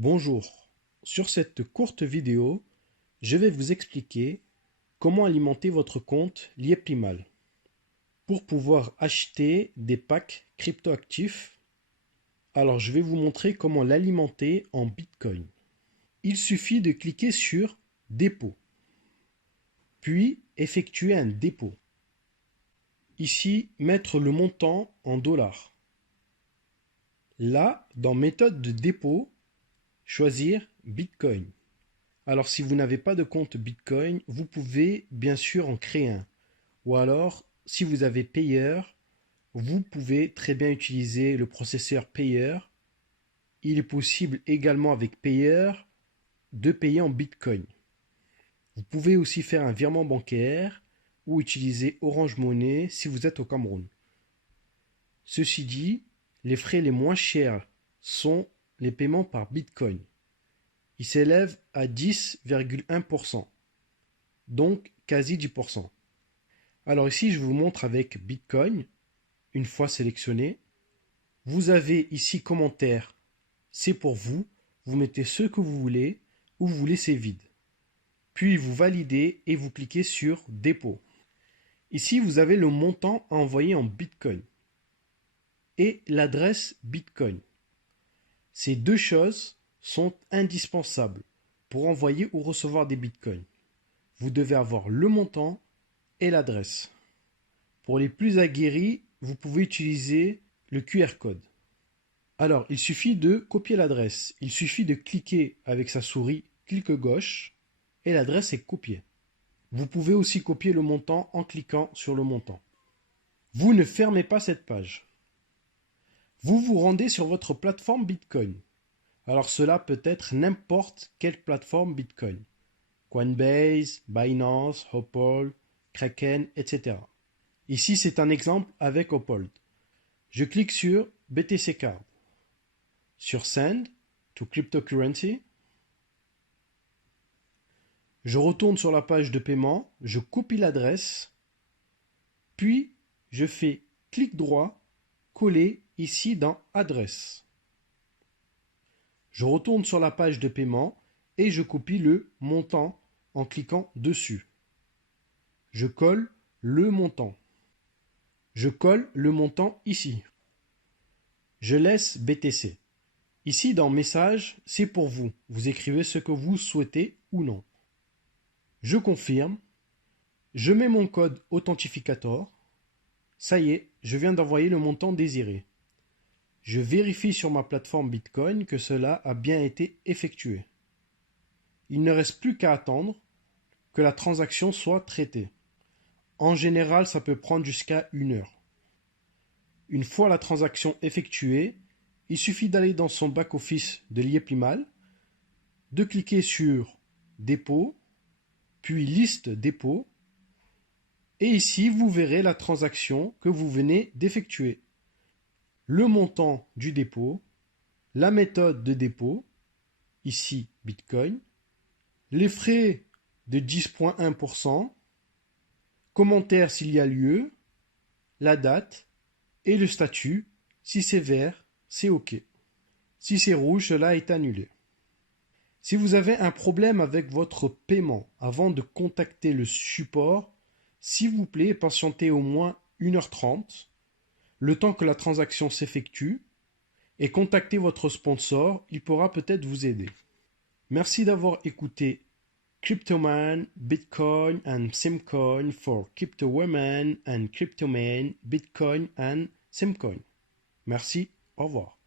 Bonjour, sur cette courte vidéo, je vais vous expliquer comment alimenter votre compte Lieplimal pour pouvoir acheter des packs cryptoactifs. Alors je vais vous montrer comment l'alimenter en Bitcoin. Il suffit de cliquer sur Dépôt, puis effectuer un dépôt. Ici, mettre le montant en dollars. Là, dans Méthode de dépôt, choisir Bitcoin. Alors si vous n'avez pas de compte Bitcoin, vous pouvez bien sûr en créer un. Ou alors, si vous avez Payer, vous pouvez très bien utiliser le processeur Payer. Il est possible également avec Payer de payer en Bitcoin. Vous pouvez aussi faire un virement bancaire ou utiliser Orange Money si vous êtes au Cameroun. Ceci dit, les frais les moins chers sont les paiements par Bitcoin. Ils s'élèvent à 10,1%, donc quasi 10%. Alors ici, je vous montre avec Bitcoin, une fois sélectionné. Vous avez ici commentaire, c'est pour vous. Vous mettez ce que vous voulez ou vous laissez vide. Puis vous validez et vous cliquez sur dépôt. Ici, vous avez le montant à envoyer en Bitcoin et l'adresse Bitcoin. Ces deux choses sont indispensables pour envoyer ou recevoir des bitcoins. Vous devez avoir le montant et l'adresse. Pour les plus aguerris, vous pouvez utiliser le QR code. Alors, il suffit de copier l'adresse. Il suffit de cliquer avec sa souris, clic gauche, et l'adresse est copiée. Vous pouvez aussi copier le montant en cliquant sur le montant. Vous ne fermez pas cette page. Vous vous rendez sur votre plateforme Bitcoin. Alors cela peut être n'importe quelle plateforme Bitcoin. Coinbase, Binance, Uphold, Kraken, etc. Ici c'est un exemple avec Uphold. Je clique sur BTC Card. Sur Send to Cryptocurrency. Je retourne sur la page de paiement, je copie l'adresse, puis je fais clic droit, coller ici dans Adresse. Je retourne sur la page de paiement et je copie le montant en cliquant dessus. Je colle le montant. Je colle le montant ici. Je laisse BTC. Ici dans Message, c'est pour vous. Vous écrivez ce que vous souhaitez ou non. Je confirme. Je mets mon code authentificator. Ça y est, je viens d'envoyer le montant désiré. Je vérifie sur ma plateforme Bitcoin que cela a bien été effectué. Il ne reste plus qu'à attendre que la transaction soit traitée. En général, ça peut prendre jusqu'à 1 heure. Une fois la transaction effectuée, il suffit d'aller dans son back-office de Lieplimal, de cliquer sur Dépôt, puis Liste dépôt, et ici vous verrez la transaction que vous venez d'effectuer. Le montant du dépôt, la méthode de dépôt, ici Bitcoin, les frais de 10,1%, commentaire s'il y a lieu, la date et le statut. Si c'est vert, c'est OK. Si c'est rouge, cela est annulé. Si vous avez un problème avec votre paiement avant de contacter le support, s'il vous plaît, patientez au moins 1h30, le temps que la transaction s'effectue, et contactez votre sponsor, il pourra peut-être vous aider. Merci d'avoir écouté Cryptoman, Bitcoin and Simcoin for Crypto Women and Cryptoman, Bitcoin and Simcoin. Merci, au revoir.